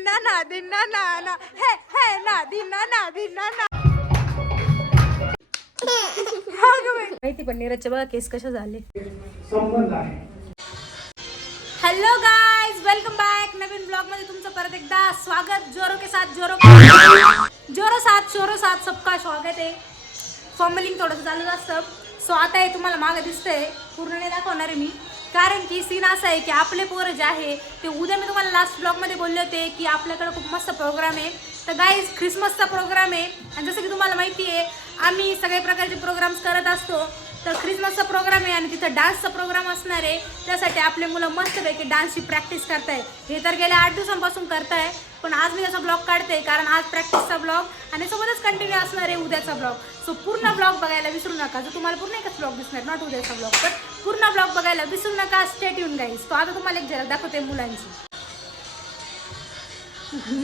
दिना ना दिना ना हे हे ना दिना ना दिना ना. माहिती पण नीरजच्या बघा केस कशा झाले. Hello guys, welcome back. नवीन ब्लॉग मध्ये तुमचं परत एकदा स्वागत. जोरो के साथ जोरो साथ सबका स्वागत आहे. फॉर्मलिंग थोडंसं चालू असतं. सो आता हे तुम्हाला मागे दिसतंय, पूर्ण नाही दाखवणार आहे मी, कारण की सीन असा आहे की आपले पोरं जे आहे ते उद्या मी तुम्हाला लास्ट ब्लॉगमध्ये बोलले होते की आपल्याकडे खूप मस्त प्रोग्राम आहे. तर गाईज ख्रिसमसचा प्रोग्राम आहे आणि जसं की तुम्हाला माहिती आहे आम्ही सगळे प्रकारचे प्रोग्राम्स करत असतो. तर ख्रिसमसचा प्रोग्राम आहे आणि तिथं डान्सचा प्रोग्राम असणार आहे. त्यासाठी आपले मुलं मस्तपैकी डान्सची प्रॅक्टिस करताय. हे तर गेल्या 8 दिवसांपासून करताय, पण आज मी त्याचा ब्लॉग काढते कारण आज प्रॅक्टिसचा ब्लॉग आणि सोबतच कंटिन्यू असणार आहे उद्याचा ब्लॉग. सो पूर्ण ब्लॉग बघायला विसरू नका. जर तुम्हाला पूर्ण एकच ब्लॉग दिसणार, नॉट उद्याचा ब्लॉग, तर पूर्ण ब्लॉग बघायला विसरू नका. Stay tune guys. तो आता तुम्हाला एक झलक दाखवते मुलांची.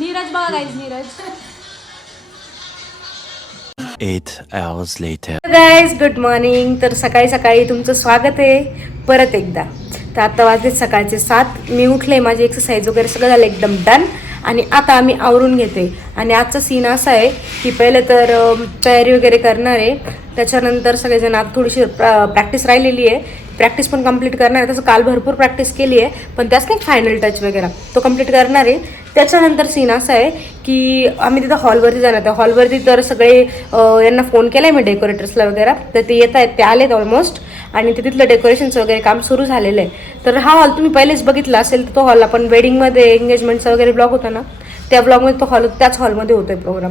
नीरज बघा guys, Neeraj. 8 hours later. Guys good morning. तर सकाळी सकाळी तुमचं स्वागत आहे परत एकदा. तर आता वाजले सकाळचे 7. मी उठले, माझी एक्सरसाइज वगैरे सगळं झालं एकदम डन. आणि आता आम्ही आवरून घेते. आणि आजचा सीन असा आहे की पहिले तर तयारी वगैरे करणार आहे, त्याच्यानंतर सगळेजण आज थोडीशी प्रॅक्टिस राहिलेली आहे, प्रॅक्टिस पण कंप्लीट करणार आहे. तसं काल भरपूर प्रॅक्टिस केली आहे, पण त्याच काही फायनल टच वगैरे तो कंप्लीट करणार आहे. त्याच्यानंतर सीन असा आहे की आम्ही तिथं हॉलवरती जाणार. त्या हॉलवरती तर सगळे यांना फोन केला आहे मी डेकोरेटर्सला वगैरे, तर ते येत आहेत, ते आलेत ऑलमोस्ट. आणि ते तिथलं डेकोरेशनचं वगैरे काम सुरू झालेलं आहे. तर हा हॉल तुम्ही पहिलेच बघितला असेल, तर तो हॉल आपण वेडिंगमध्ये एंगेजमेंटचा वगैरे ब्लॉग होता ना, त्या ब्लॉगमध्ये तो हॉल त्याच हॉलमध्ये होतोय प्रोग्राम.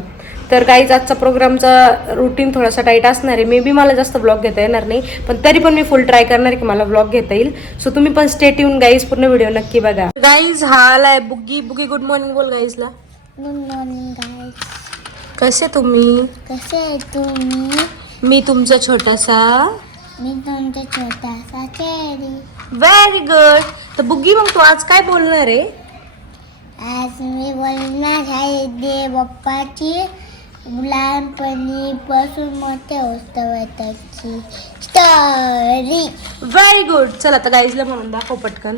तर काहीच आजचा प्रोग्रामचा रुटीन थोडासा टाईट असणार आहे. मे बी मला जास्त ब्लॉग घेता येणार नाही, पण तरी पण मी फुल ट्राय करणार आहे की मला ब्लॉग घेता येईल. सो तुम्ही पण स्टे ट्यून गाईज, पूर्ण व्हिडिओ नक्की बघा. गाईज हा आलाय बुग्गी. बुग्गी गुड मॉर्निंग बोल गाईजला. Good morning guys. कसे तुम्ही? कसे आहे तुम्ही? मी तुमचा छोटासा. मी तुमचा छोटासा चेरी. Very good. तर बुग्गी मग तू आज काय बोलणार आहे? आज मी बोलणार आहे देव बाप्पाची लहानपणीपासून मोठ्या उत्सवाची स्टोरी. Very good. चल आता गाईजला म्हणून दाखव पटकन.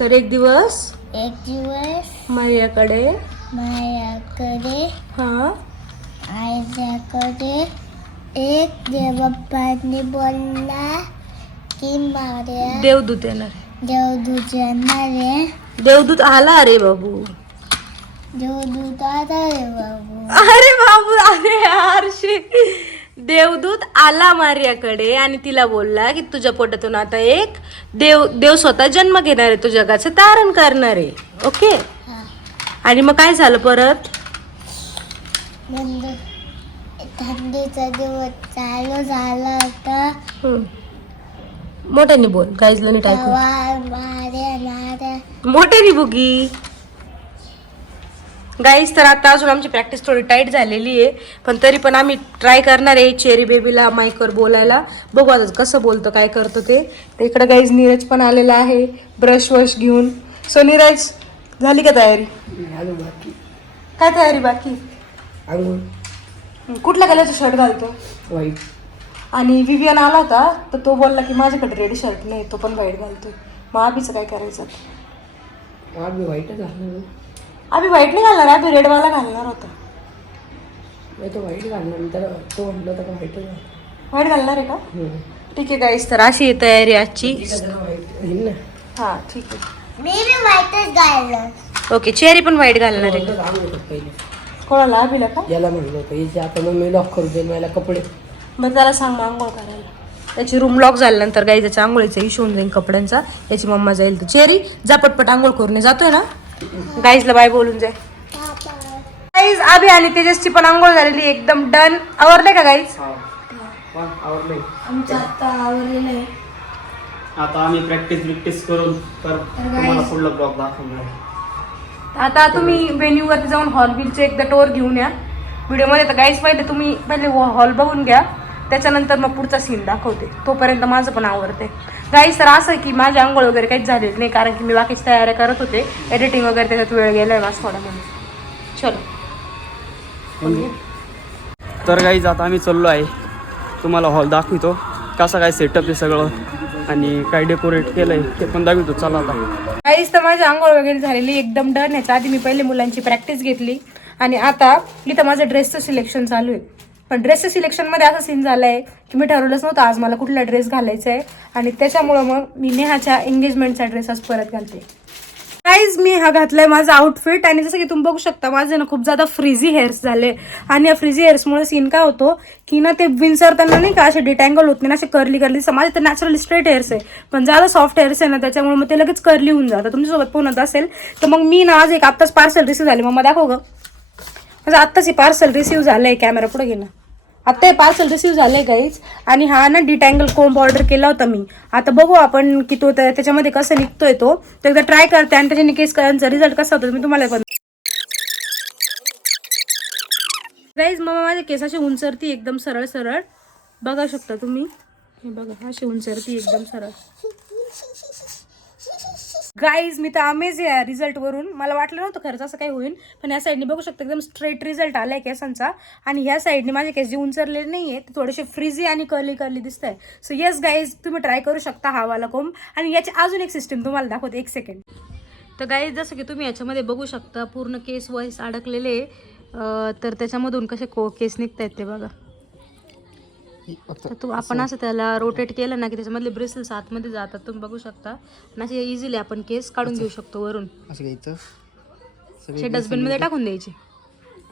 तर एक दिवस माझ्याकडे आईच्याकडे एक देवबाप्पाने बोलला की मार्या देवदूत येणार. देवदूत येणार आहे. देवदूत आला रे बाबू. देवदूत आता रे बाबू. अरे बाबू, अरे यार देवदूत आला मार्याकडे आणि तिला बोलला की तुझ्या पोटातून आता एक देव स्वतः जन्म घेणार आहे, तो जगाचं तारण करणार आहे. ओके. आणि मग काय झालं परत? थंडीचा दिवस चालू झाला होता. मोठ्याने बोल गाईजला नीट ऐकू. मोठ्याने बुगी. गाईज तर आता अजून आमची प्रॅक्टिस थोडी टाईट झालेली आहे, पण तरी पण आम्ही ट्राय करणार आहे चेरी बेबीला माईकवर बोलायला. बघू आता कसं बोलतो, काय करतो ते. तर इकडे गाईज नीरज पण आलेला आहे ब्रश वश घेऊन. सो नीरज झाली का तयारी? काय तयारी बाकी? कुठल्या कलरचा शर्ट घालतो? व्हाईट. आणि विवियन आला होता तर तो बोलला की माझ्याकडे रेड शर्ट नाही, तो पण व्हाईट घालतोय. मग आबीचं काय करायचं? आम्ही व्हाईटच घालणार. आम्ही व्हाईट नाही घालणार, आम्ही रेडवाला घालणार होता. नाही तो व्हाईट घालणार, तर तो म्हटलं तर व्हाईटच घालणार. व्हाईट घालणार आहे का? ठीक आहे गाईस, तर अशी आहे तयारी आजची. हां ठीक आहे. मी बी व्हाईटच घालणार. ओके, चेरी पण व्हाईट घालणार आहे. पहिले कोणाला? आबीला का? याला म्हणलं होतं याचे आता मग मी लॉक करू देईन मला कपडे. मग त्याला सांग मग आंघोळ करायला. त्याची रूम लॉक झाल्यानंतर गाई त्याच्या आंघोळीचा इशू होऊन जाईल कपड्यांचा. याची मम्मा जाईल. तर चेरी जा पटपट आंघोळ करून जातोय ना. गाईजला बाय बोलून जाय. गाईज आबी आणि तेजसची पण आंघोळ झालेली एकदम डन. आवरले का गाईज? आमचं आता आवरलेलं आहे. आता आम्ही प्रॅक्टिस करून तर तुम्हाला पुढला ब्लॉग दाखवणार. आता तुम्ही व्हेन्यूवरती जाऊन हॉल बिलचे एकदा टोर घेऊन या व्हिडिओमध्ये. तर गाईज पहिले हॉल बघून घ्या, त्याच्यानंतर मग पुढचा सीन दाखवते. तोपर्यंत माझं पण आवडते गाईज. तर असं की माझी आंघोळ वगैरे काहीच झालेली नाही, कारण की मी बाकीची तयाऱ्या करत होते, एडिटिंग वगैरे, त्याच्यात वेळ गेला आहे माझा थोडा म्हणून. चलो. तर गाईज आता आम्ही चाललो आहे, तुम्हाला हॉल दाखवतो कसा काय सेटअप आहे सगळं आणि काय डेकोरेट केलं आहे ते पण दाखवतो. चला आता. काहीच तर माझी आंघोळ वगैरे झालेली एकदम डन. ह्याच्या आधी मी पहिले मुलांची प्रॅक्टिस घेतली आणि आता इथं माझं ड्रेसचं सिलेक्शन चालू आहे. पण ड्रेसच्या सिलेक्शनमध्ये असा सीन झाला आहे की मी ठरवलंच नव्हतं आज मला कुठला ड्रेस घालायचा आहे आणि त्याच्यामुळं मग मी नेहाच्या एंगेजमेंटचा ड्रेस आज परत घालते. गाईज मी हा घातलाय माझा आउटफिट आणि जसं की तुम्ही बघू शकता माझे ना खूप ज्यादा फ्रीझी हेअर्स झाले आणि या फ्रीझी हेअर्समुळे सीन काय होतो की ना ते विंचरताना नाही का असे डिटँगल होत नाही ना, असे कर्ली कर्ली. माझे तर नॅचरली स्ट्रेट हेअर्स आहे पण ज्यादा सॉफ्ट हेअर्स आहे ना त्याच्यामुळे मग ते लगेच कर्ली होऊन जातं. तुमच्यासोबत पण होत असेल तर मग मी ना आज एक आत्ताच पार्सल रिसीव्ह झाले. मग दाखव ग माझं आत्ताच हे पार्सल रिसीव्ह झालंय. कॅमेरा पुढे घे ना. आता हे पार्सल रिसीव्ह झालंय गाईज आणि हा ना डिटँगल कोंब ऑर्डर केला होता मी. आता बघू आपण की तो त्याच्यामध्ये कसं निघतोय तो एकदा ट्राय करते आणि त्याच्याने केस करायचा रिझल्ट कसा होतो मी तुम्हाला पण. गाईज मग माझ्या केसाची उंचरती एकदम सरळ सरळ बघा शकता तुम्ही. हे बघा अशी उंचरती एकदम सरळ. गाईज मी तर अमेज आहे रिझल्ट वरून. मला वाटलं नव्हतं खरंच असं काही होईल पण या साईडने बघू शकता एकदम स्ट्रेट रिझल्ट आलाय केसांचा आणि ह्या साईडने माझे केस जे उंचरलेले नाहीये ते थोडेसे फ्रीझी आणि कर्ली कर्ली दिसत आहे. सो येस गाईज तुम्ही ट्राय करू शकता हा वाला कोंब. आणि याची अजून एक सिस्टीम तुम्हाला दाखवते एक सेकंड. तर गाईज जसं की तुम्ही याच्यामध्ये बघू शकता पूर्ण केस वॉइस अडकलेले तर त्याच्यामधून कसे केस निघत आहेत ते बघा. तर तू आपण असं त्याला रोटेट केलं ना की त्याच्यामधले ब्रिसल्स आतमध्ये जातात तुम्ही बघू शकता. आणि असे इझिली आपण केस काढून घेऊ शकतो वरून. असं घ्यायचं असे डस्टबिनमध्ये टाकून द्यायचे.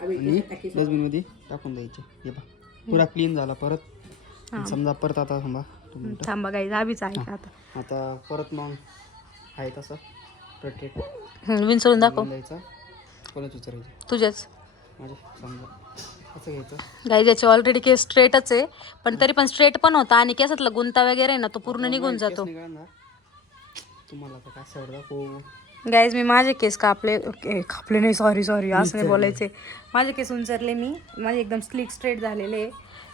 डस्टबिनमध्ये टाकून द्यायचे. हे बघ पुरा क्लीन झाला. परत समजा परत आता थांबा गाईज हवीच आहे का आता परत मग आहे तसं प्रत्येक विंचरून दाखव द्यायचा. कोणाच उचरायचं तुझ्याच माझे समजा असं घ्यायचं. गाईज याचे ऑलरेडी केस स्ट्रेटच आहे पण तरी पण स्ट्रेट पण होता आणि केसातला गुंता वगैरे ना तो पूर्ण निघून जातो. तुम्हाला काय सवड दाखवू. गाईज मी माझे केस कापले नाही सॉरी असं नाही बोलायचे. माझे केस उंचरले मी माझे एकदम स्लिक स्ट्रेट झालेले.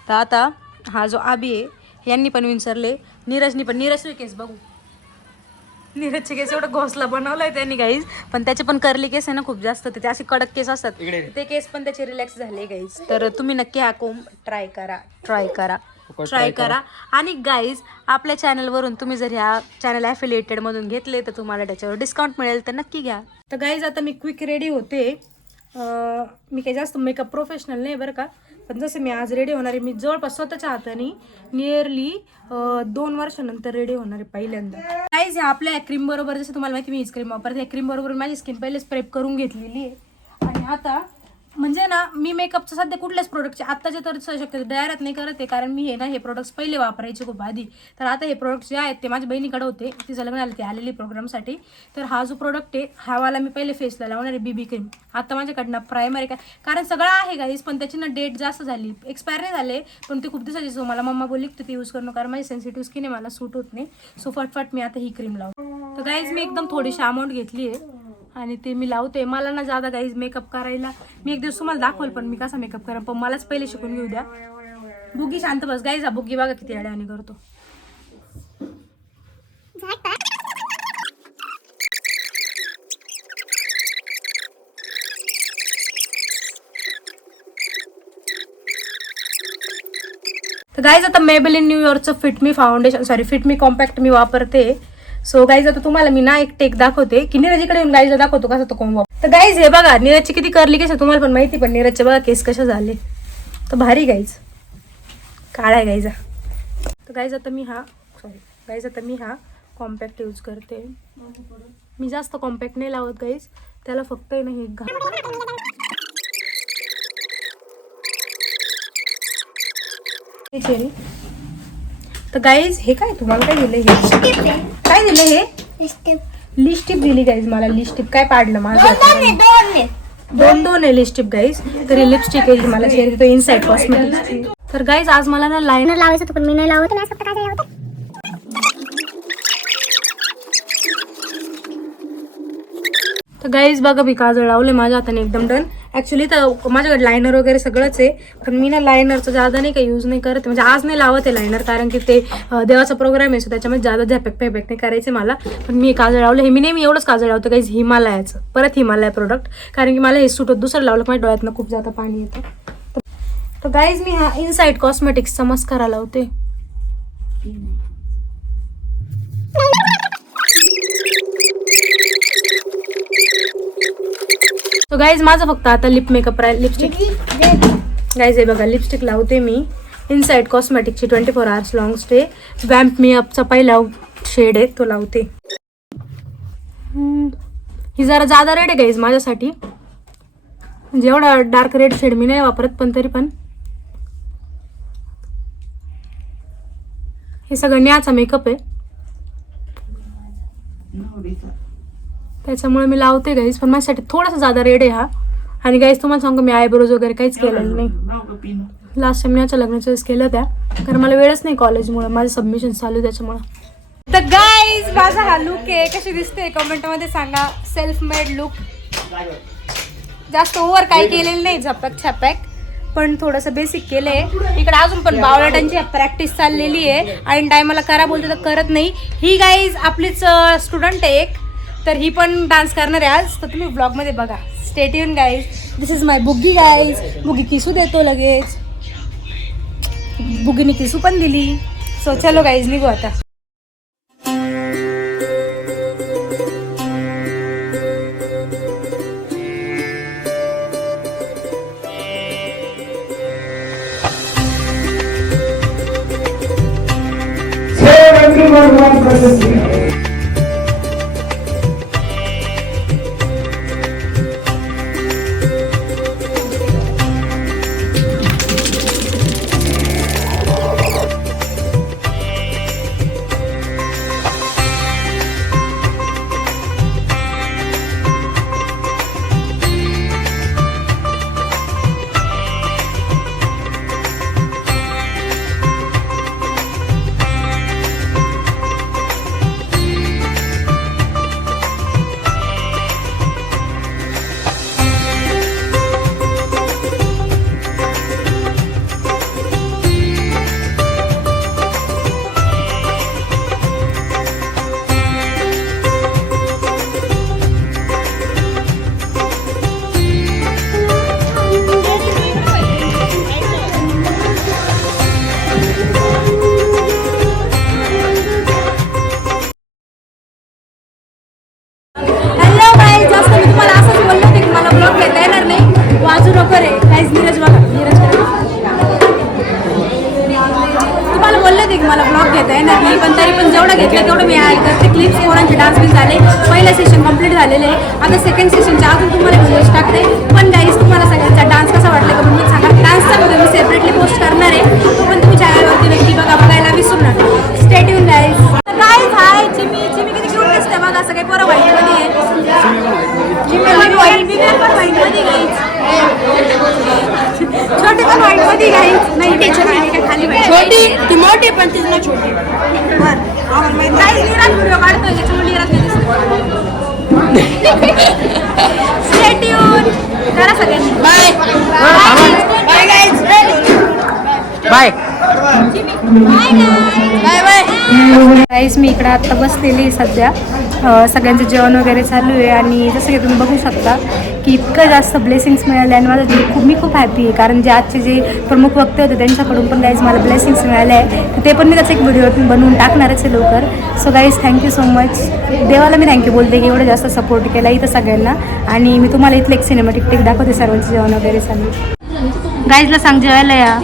तर आता हा जो आबी आहे यांनी पण विंचरले. नीरजनी पण नीरजचे केस बघू. नीरजचे केस एवढं घोसला बनवलाय त्यांनी गाईज पण त्याचे पण कर्ली केस आहे ना खूप जास्त ते असे कडक केस असतात ते केस पण त्याचे रिलॅक्स झाले गाईज. तर तुम्ही नक्की हा कोंब ट्राय करा. आणि गाईज आपल्या चॅनलवरून तुम्ही जर ह्या चॅनल ॲफिलिएटेड मधून घेतले तर तुम्हाला त्याच्यावर डिस्काउंट मिळेल तर नक्की घ्या. तर गाईज आता मी क्विक रेडी होते. मी काही जास्त मेकअप प्रोफेशनल नाही बरं का पण जसं मी आज रेडी होणार आहे मी जवळपास स्वतःच्या हाताने नियरली 2 वर्षानंतर रेडी होणार आहे पहिल्यांदा. गाईज ह्या आपल्या क्रीम बरोबर जसं तुम्हाला माहिती मी हीच क्रीम वापरते. ह्या क्रीम बरोबर माझी स्किन पहिले स्प्रेप करून घेतलेली आहे आणि आता म्हणजे ना मी मेकअपचं सध्या कुठल्याच प्रोडक्टचे आत्ताचे तर शक्यतो डायरेक्ट नाही करत आहे कारण मी हे प्रोडक्ट्स पहिले वापरायचे खूप आधी. तर आता हे प्रोडक्ट्स जे आहेत ते माझ्या बहिणीकडे होते तिचं लग्न आलं ते आलेली प्रोग्रामसाठी. तर हा जो प्रोडक्ट आहे हावाला मी पहिले फेसला लावणार आहे बीबी क्रीम. आता माझ्याकडनं प्रायमरी काय कारण सगळं आहे गाईज पण त्याची ना डेट जास्त झाली एक्सपायर नाही झाले पण ते खूप दिवसाची. सो मला मम्मा बोलली की ते यूज करणं कारण माझी सेन्सिटिव्ह स्किन आहे मला सूट होत नाही. सो फटफट मी आता ही क्रीम लावतो. तर गाईज मी एकदम थोडीशी अमाऊंट घेतली आहे आणि ते मी लावते. मला ना ज्यादा गाईज मेकअप करायला मी एक दिवस तुम्हाला दाखवल पण मी कसा मेकअप करा पण मलाच पहिले शिकून घेऊ द्या. बुगी शांत बस गाईज. हा बुगी बघा किती अड्याने करतो. तर गाईज आता मेबेलिन न्यूयॉर्कचं फिट मी कॉम्पॅक्ट मी वापरते. सो गाईज आता तुम्हाला मी ना एक टेक दाखवते की नीरजकडे येऊन गाईजला दाखवतो कसा तो कोंब. तर गाईज हे बघा नीरजची किती कर्ली केस तुम्हाला पण माहिती पण नीरजचे बघा केस कशा झाले तर भारी गाईज काळा आहे गाईजा. तर गाईज आता मी हा कॉम्पॅक्ट यूज करते. मी जास्त कॉम्पॅक्ट नाही लावत गाईज त्याला फक्त नाही चेरी. तर गाईज हे काय तुम्हाला काय दिलं हे काय दिलं हे लिपस्टिक दिली गाईज मला. लिपस्टिक काय पाडलं माझं दोन आहे लिपस्टिक गाईज. तर ही लिपस्टिक आहे मला चेरी तो इनसाइड कॉस्मेटिक्सची. तर गाईज आज मला ना लायनर लावायचं पण मी नाही लावत. तर गाईज बघा मी काजळ लावले माझ्या हाताने एकदम डन. ॲक्च्युली तर माझ्याकडे लायनर वगैरे सगळंच आहे पण मी ना लायनरचं जादा नाही काही यूज नाही करत म्हणजे आज नाही लावत आहे लायनर कारण की ते देवाचा प्रोग्राम आहे सो त्याच्यामध्ये जादा झॅपॅक नाही करायचे मला. पण मी काजळ लावलं हे मी नेहमी एवढंच काजळ लावतं गाईज हिमालयाचं परत हिमालय प्रोडक्ट कारण की मला हे सूट होत. दुसरं लावलं माझ्या डोळ्यातनं खूप जादा पाणी येतं. तर गाईज मी हा इनसाइड कॉस्मेटिक्सचा मस्कारा लावते. सो गाईज माझं फक्त आता लिप मेकअप राहील. लिपस्टिक गाईज हे बघा लिपस्टिक लावते मी. Inside कॉस्मेटिकची 24 hours long stay vamp मी अपचा पहिला शेड आहे तो लावते. ही जरा जादा रेड आहे गाईज माझ्यासाठी. म्हणजे एवढा डार्क रेड शेड मी नाही वापरत पण तरी पण हे सगळं न्याचा मेकअप आहे त्याच्यामुळे मी लावते गाईज. पण माझ्यासाठी थोडासा जादा रेड आहे हा. आणि गाईज तुम्हाला सांगू मी आयब्रोज वगैरे काहीच केलेलं नाही. लास्ट टाइम न्याच्या लग्नाच्या वेळेस केलं त्या कारण मला वेळच नाही कॉलेजमुळे माझं सबमिशन चालू त्याच्यामुळे. तर गाईज माझा हा लुक आहे. कशी दिसते कमेंट मध्ये सांगा. Self made look. जास्त ओव्हर काही केलेलं नाही झपक छापक पण थोडंसं बेसिक केलंय. इकडे अजून पण बावलाटांची प्रॅक्टिस चाललेली आहे. आणि टायमाला करा बोलते तर करत नाही. ही गाईज आपलीच स्टुडंट आहे एक तर ही पण डान्स करणार आहे आज. तर तुम्ही ब्लॉगमध्ये बघा. Stay tune guys. This is my Buggi guys. Buggi किसू देतो लगेच. बुग्गीने किसू पण दिली. सो चलो गाईज निघू आता. मला ब्लॉग घेता येणार नाही पण तरी पण जेवढं घेतलं तेवढं मी ॲड करते. क्लिप्स पोरांचे डान्स बी झाले. पहिलं सेशन कंप्लीट झालेलं आहे. आता सेकंड सेशनच्या अजून तुम्हाला व्हिडिओज टाकते. पण गाईज तुम्हाला सगळ्यांचा डान्स कसा वाटला का म्हणून सांगा. डान्सचा व्हिडिओ मी सेपरेटली पोस्ट करणार आहे. तो पण तुम्ही चॅनलवरती नक्की बघायला विसरू नका. Stay tune guys. Guys hi Chimi किती क्यूट दिसते बघा. सगळे पोरं व्हाईटमध्ये आहे. चिमी व्हाईट मी पण व्हाईटमध्ये गाईज. छोटी पण व्हाईटमध्ये गाईज. नाही खाली छोटी ती मोठी पण तीच ना छोटी. व्हिडिओ काढतोय त्याच्यामुळे स्टे ट्यून करा सगळ्यांनी. Bye bye guys. Bye bye bye guys. मी इकडं आत्ता बसलेली सध्या. सगळ्यांचं जेवण वगैरे चालू आहे आणि जसं की तुम्ही बघू शकता की इतकं जास्त ब्लेसिंग्स मिळाले आणि माझं मी खूप हॅपी आहे कारण जे आजचे जे प्रमुख वक्ते होते त्यांच्याकडून पण गाईज मला ब्लेसिंग्स मिळाले आहे. ते पण मी त्याचं एक व्हिडिओ बनवून टाकणारच आहे लवकर. So guys thank you so much. देवाला मी थँक्यू बोलते की एवढं जास्त सपोर्ट केला इथं सगळ्यांना. आणि मी तुम्हाला इथलं एक सिनेमॅटिक टेक दाखवते सर्वांचं जेवण वगैरे चालू. गाईजला सांग जेवायला या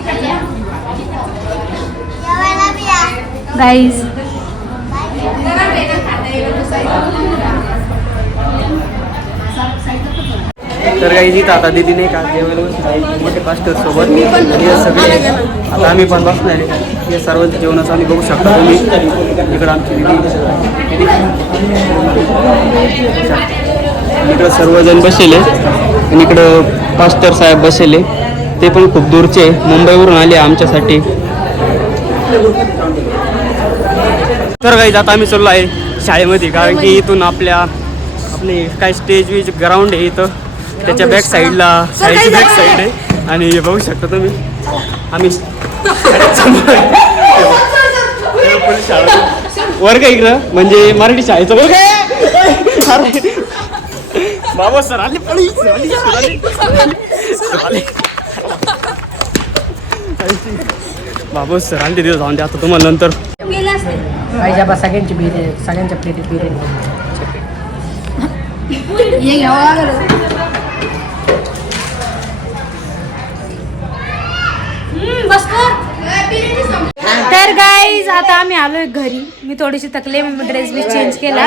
गाईज. तर काही जिथं आता दिदी नाही का जेवायला मोठे पास्टर सोबत हे सगळे आता आम्ही पण बसणार आहे. हे सर्वांचं जेवणाचं आम्ही बघू शकता तुम्ही. इकडं आमची दिदी इकडं सर्वजण बसले आणि इकडं पास्टर साहेब बसले. ते पण खूप दूरचे मुंबईवरून आले आमच्यासाठी. तर काही आता आम्ही चाललो आहे शाळेमध्ये कारण की इथून आपले काय स्टेज वीज ग्राउंड आहे इथं त्याच्या बॅक साईडला बॅक साईड आहे. आणि हे बघू शकता तुम्ही आम्ही वर्ग इकडं म्हणजे मराठी शाळेचं वर्ग. बाबा सर आले बाबा सर आले तिथे जाऊन द्या. आता तुम्हाला नंतर सगळ्यांची बिर्याणी सगळ्यांच्या प्लेटी बिर्याणी तर गाईज आता आम्ही आलोय घरी. मी थोडीशी थकले, मी ड्रेस बी चेंज केला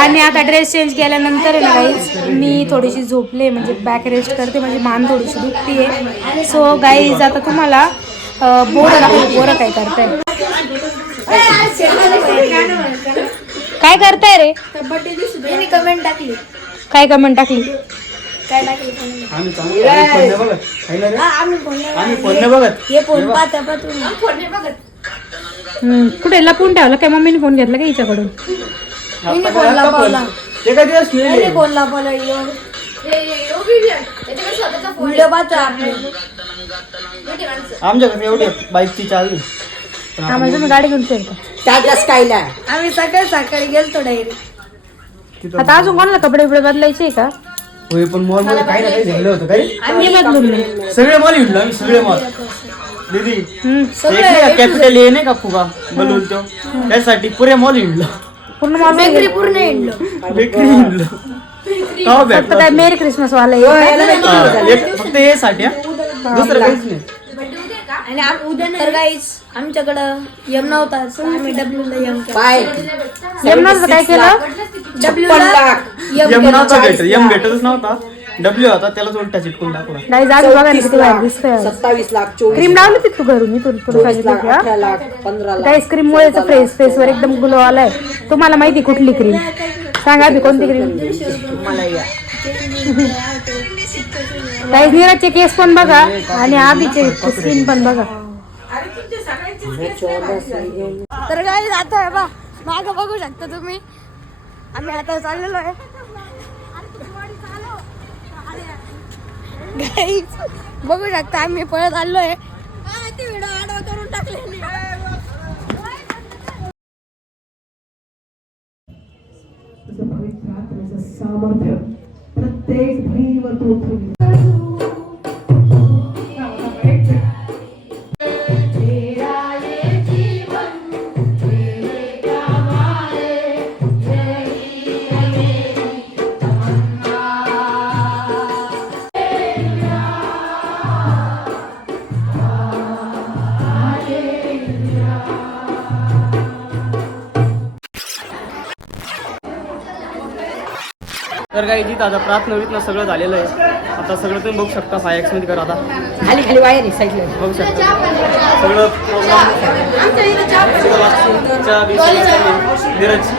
आणि आता ड्रेस चेंज केल्यानंतर आहे ना गाईज मी थोडीशी झोपले, म्हणजे बॅक रेस्ट करते, म्हणजे मान थोडीशी दुखतीये. सो गाईज आता तुम्हाला बोरं दाखवलं. बोरं काय करताय, काय करताय रे? कमेंट टाकली. काय कमेंट टाकली? काय टाकली आम्ही फोन नाही बघत. हे फोन पाहता पा तुम्ही. कुठे लपून ठेवलं काय? मम्मीने फोन घेतला का हिच्याकडून? एका दिवस नेले. फोन लावला व्हिडिओ पाहतो आपले. आमच्याकडे एवढी बाईकची चालली. आम्हाला तुम्ही गाडी घेऊन फिरता. आम्ही सकाळी गेलतो डायरेक्ट. आता अजून कोणाला कपडे बिपडे बदलायचे का? होय, पण मॉल मध्ये काही ना काही झालं होतं. काही आम्ही बदलून नाही. सगळे मॉल हिंडलो आम्ही, सगळे मॉल. दीदी कॅपिटल ए नाही का फुगा बोलून तो, त्यासाठी पुरे मॉल हिंडलो. पूर्ण मॉल पूर्ण हिंडलो. बेकरी हिंडलो. फक्त काय मेरी क्रिसमस वाला फक्त हे साठी दुसरं काहीच नाही. आणि तर गाईस आमच्याकडं यम नव्हताच, आम्ही डब्ल्यूला यम यमुनाचं काय केलं? यम भेटतच नव्हता. डब्ल्यू होता, त्यालाच उलटा चिटकून टाकला. गाईज आज बघा ना किती भारी दिसतंय. 27 लाख 24 क्रीम लावली ती तू घरून? इथून लाख 15 लाख. गाईज क्रीम मुळे फेसवर एकदम ग्लो आलाय. तुम्हाला माहिती कुठली क्रीम? सांगा आधी कोणती क्रीम? गाईज नीरजचे केस पण बघा आणि आधीचे स्किन पण बघा. तर गाईस आता आहे बा मागं बघू शकता तुम्ही, आम्ही आता चाललेलो आहे. गाईस बघू शकता आम्ही पळत आलो आहे. ती व्हिडिओ आडवा करून टाकलेली. सामर्थ्य प्रत्येक बहिणीवर तो तर काही जिथं आता प्रार्थना सगळं झालेलं आहे. आता सगळं तुम्ही बघू शकता. 5x मध्ये करा आता. खाली वायर आहे साईडला. बघू शकता सगळं प्रोग्राम. नीरज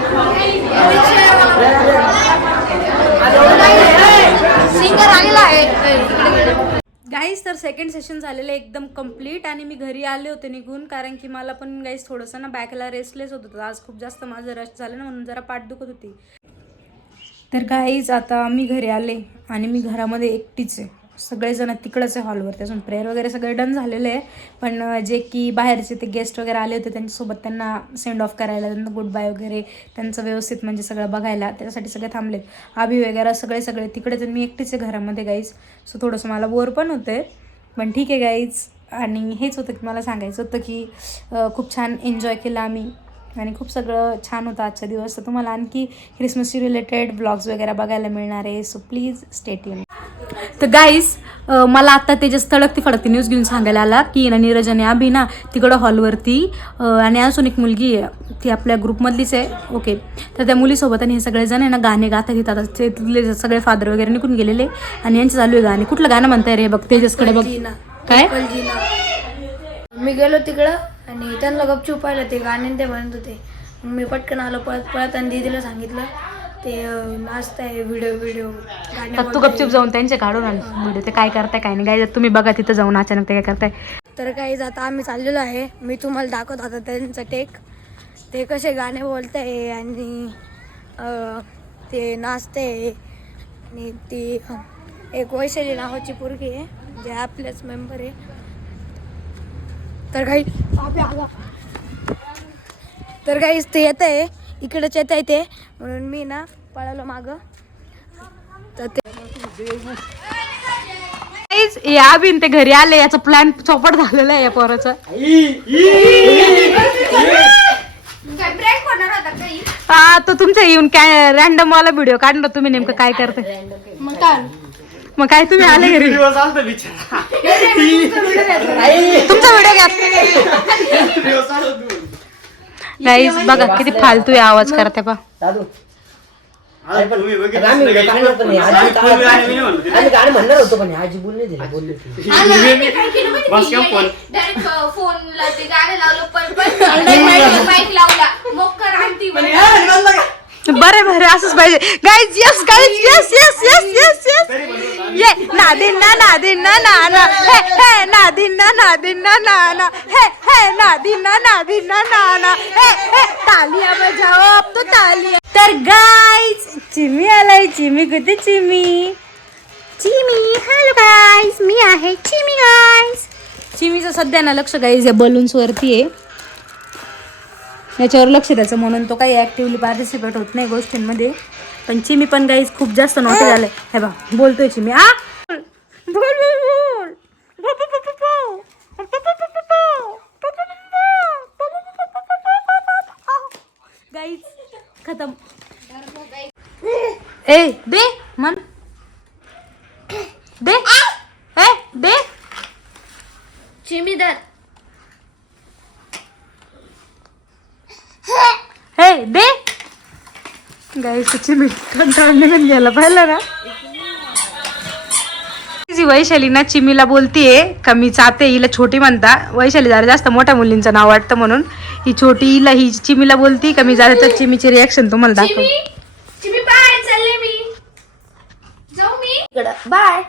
गाईज तर सेकंड सेशन झालेलं आहे एकदम कम्प्लीट आणि मी घरी आले होते निघून, कारण की मला पण गाईज थोडंसं ना बॅकला रेस्टलेस होत होतं. आज खूप जास्त माझं रश झालं ना, म्हणून जरा पाठ दुखत होती. तर गाईज आता मी घरी आले आणि मी घरामध्ये एकटीच आहे. सगळेजण तिकडंच आहे हॉलवर. त्यातून प्रेयर वगैरे सगळे डन झालेले आहे. पण जे की बाहेरचे ते गेस्ट वगैरे आले होते त्यांच्यासोबत त्यांना सेंड ऑफ करायला, त्यांना गुड बाय वगैरे त्यांचं व्यवस्थित म्हणजे सगळं बघायला, त्याच्यासाठी सगळे थांबलेत. आभी वगैरे सगळे तिकडेच. मी एकटीच आहे घरामध्ये गाईज. सो थोडंसं मला बोर पण होते, पण ठीक आहे गाईज. आणि हेच होतं की मला सांगायचं होतं की खूप छान एन्जॉय केला आम्ही आणि खूप सगळं छान होतं आजचा दिवस. तर तुम्हाला आणखी क्रिसमसशी रिलेटेड ब्लॉग्स वगैरे बघायला मिळणार आहे. So please stay tune. तर गाईज मला आत्ता ते जस्ट तडकती फडकती न्यूज घेऊन सांगायला आला की नीरज आणि अभि ना तिकडं हॉलवरती आणि अजून एक मुलगी आहे ती आपल्या ग्रुपमधलीच आहे. ओके, तर त्या मुलीसोबत आणि हे सगळेजण आहे ना गाणे गाता घेतात. ते तिथले सगळे फादर वगैरे निघून गेलेले आणि यांचं चालू आहे गाणे. कुठलं गाणं म्हणताय रे? बघ तेजसकडे बघ. काय मी गेलो तिकडं आणि त्यांना गपचूप पाहिलं ते गाणे ते म्हणत होते. मी पटकन आलो पळत आणि दीदीला सांगितलं ते नाचताय व्हिडिओ तू गपचूप जाऊन त्यांचे काढून आले व्हिडिओ. ते काय करताय काय नाही काय तुम्ही बघा तिथं जाऊन अचानक ते काय करताय. तर काही आता आम्ही चाललेलो आहे. मी तुम्हाला दाखवत आता त्यांचं टेक, ते कसे गाणे बोलताय आणि ते नाचते. आणि ती एक वैशाली नावाची पोरगी आहे जे आपल्याच मेंबर आहे. तर काही ते येत आहे इकडेच येत आहे ते, म्हणून मी ना पळालो मागं. तर ते या बिन ते घरी आले, याचा प्लॅन चौपट झालेला आहे या पोराचा. हा तो तुमचा येऊन काय रॅन्डम वाला व्हिडिओ काढणार तुम्ही. नेमकं काय करते मग काय तुम्ही आले घरी तुमचा व्हिडिओ घ्या गाईज बघा किती फालतू आहे आवाज करते पा दादू आम्ही गाणं म्हणणार होतो पण आजी बोलले बोलले फोनला ते गाणं लावलं पण माईक लावला मोक्कर आणती बरे बरे असंच पाहिजे guys yes guys yes yes yes yes yes ये नादिना नादिना नाना हे हे नादिना नादिना नाना हे हे नादिना नादिना नाना हे हे तालिया बजाओ अब तो तालिया तर गाईज चिमी आलाय चिमी कुठे चिमी चिमी हॅलो गाईज मी आहे चिमी गाईज चिमीचं सध्या ना लक्ष गाईज या बलून्स वरती आहे याच्यावर लक्ष द्यायचं म्हणून तो काही ऍक्टिव्हली पार्टिसिपेट होत नाही गोष्टींमध्ये पण चिमी पण गाईज खूप जास्त नव्हते झालंय हे बा बोलतोय चिमी आ बोल बोल गाईज खतम ए दे मन दे ए दे चिमीदर हे दे गाईस चिमी कंटाळून निघून गेला पाहिलं ना जी वैशाली ना चिमीला बोलतीये का मी चाहते हिला छोटी म्हणता वैशाली जरा जास्त मोठ्या मुलींचं नाव वाटतं म्हणून ही छोटी हिला ही चिमीला बोलती का मी जाते तर चिमीची रिॲक्शन तुम्हाला दाखव चिमी बाय चालले मी जाऊ मी बाय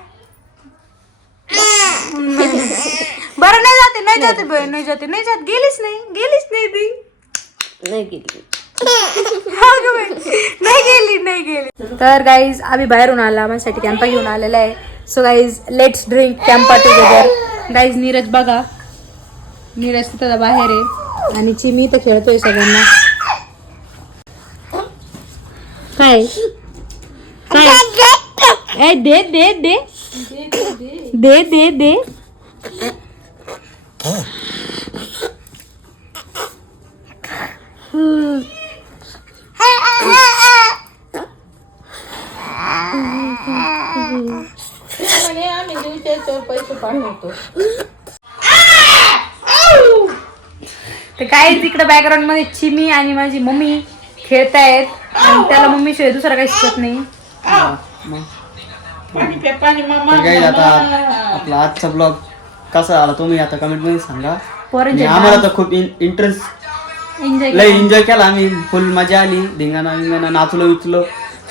बरं नाही जाते नाही जाते बहीण नाही जाते नाही जात गेलीच नाही ती नाही गेली नाही गेली तर गाईज आम्ही बाहेरून आला माझ्यासाठी कॅम्पा घेऊन आलेला आहे so guys let's drink Campa together guys Neeraj बघा नीरज तिथं बाहेर आहे आणि चिमी तर खेळतोय सगळ्यांना काय काय ए दे दे दे दे दे दे तर काय तिकडे बॅकग्राऊंड मध्ये चिमी आणि माझी मम्मी खेळतायत आणि त्याला मम्मी शिवाय दुसरा काही शिकत नाही तर काही आता आपला आजचा ब्लॉग कसा आला तुम्ही आता कमेंट मध्ये सांगा आणि आम्हाला तर खूप इंटरेस्ट लय एन्जॉय केला आम्ही फुल मजा आली धिंगाणा विंगाणा नाचलो विचलो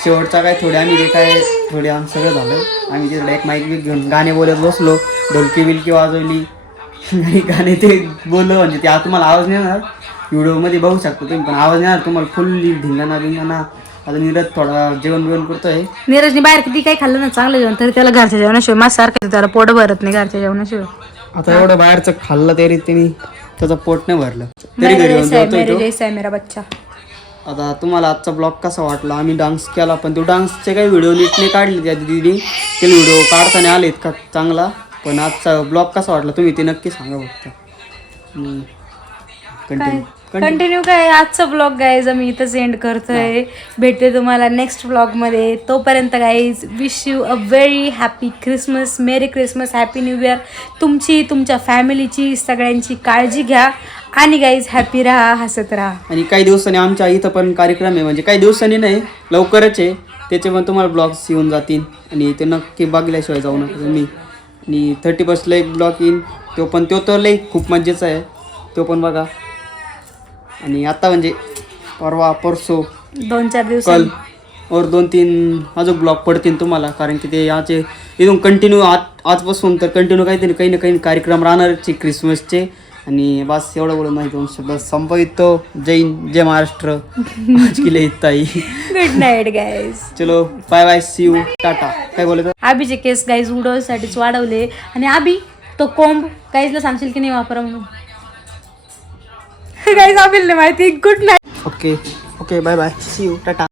शेवटचा काय थोडे आम्ही काय थोडे आम सगळं झालं आम्ही तिकडे एक माईक बीक घेऊन गाणे बोलत बसलो ढोलकी बिलकी वाजवली आणि गाणे ते बोललो म्हणजे ते आता तुम्हाला आवाज नाही येणार व्हिडिओमध्ये बघू शकतो तुम्ही पण आवाज नाही येणार तुम्हाला फुल धिंगाणा बिंगाणा आता नीरज थोडा जेवण बिवण करतोय नीरजने बाहेर किती काही खाल्लं ना चांगलं जेवण तरी त्याला घरच्या जेवणाशिवाय माझ सारखं त्याला पोट भरत नाही घरच्या जेवणाशिवाय आता एवढं बाहेरचं खाल्लं तरी त्यांनी त्याचं पोट नाही भरलं तरी घरी येऊन जेवतोय तो. जैसा आहे मेरा बच्चा आता तुम्हाला आजचा ब्लॉग कसा वाटला आम्ही डान्स केला पण तो डान्सचे काही व्हिडिओ नीट नाही काढले त्या दिदीने ते व्हिडिओ काढताना आले इतका चांगला पण आजचा ब्लॉग कसा वाटला तुम्ही ते नक्की सांगा फक्त कंटिन्यू काय आजचा ब्लॉग गाईज आम्ही इथंच एंड करतोय भेटते तुम्हाला नेक्स्ट ब्लॉग मध्ये तोपर्यंत guys wish you a very happy Christmas Mary Christmas happy new year तुमची तुमच्या फॅमिलीची सगळ्यांची काळजी घ्या आणि गाईज हॅपी राहा हसत राहा आणि काही दिवसांनी आमच्या इथं पण कार्यक्रम आहे म्हणजे काही दिवसांनी नाही लवकरच आहे त्याचे पण तुम्हाला ब्लॉग्स येऊन जातील आणि ते नक्की बघल्याशिवाय जाऊ नका तुम्ही आणि 31ला एक ब्लॉग येईन तो तर लई खूप मजेचा आहे तो पण बघा आणि आता म्हणजे परवा परसो 2-4 दिवस कल और 2-3 अजून ब्लॉग पडतील तुम्हाला कारण की ते याचे इथून कंटिन्यू आजपासून तर कंटिन्यू काही ना काही कार्यक्रम राहणारचे क्रिसमसचे आणि बस एवढं बोलून माहिती होऊन शब्द संपवितो जय महाराष्ट्र आज की ताई गुड नाईट गाईज चलो bye bye see you tata काय बोलायचं आबीचे केस गाईज उडवण्यासाठीच वाढवले आणि आबी तो कोंब गाईजला सांगशील की नाही वापरा म्हणून गाईज आबीला माहिती good night okay bye bye see you Tata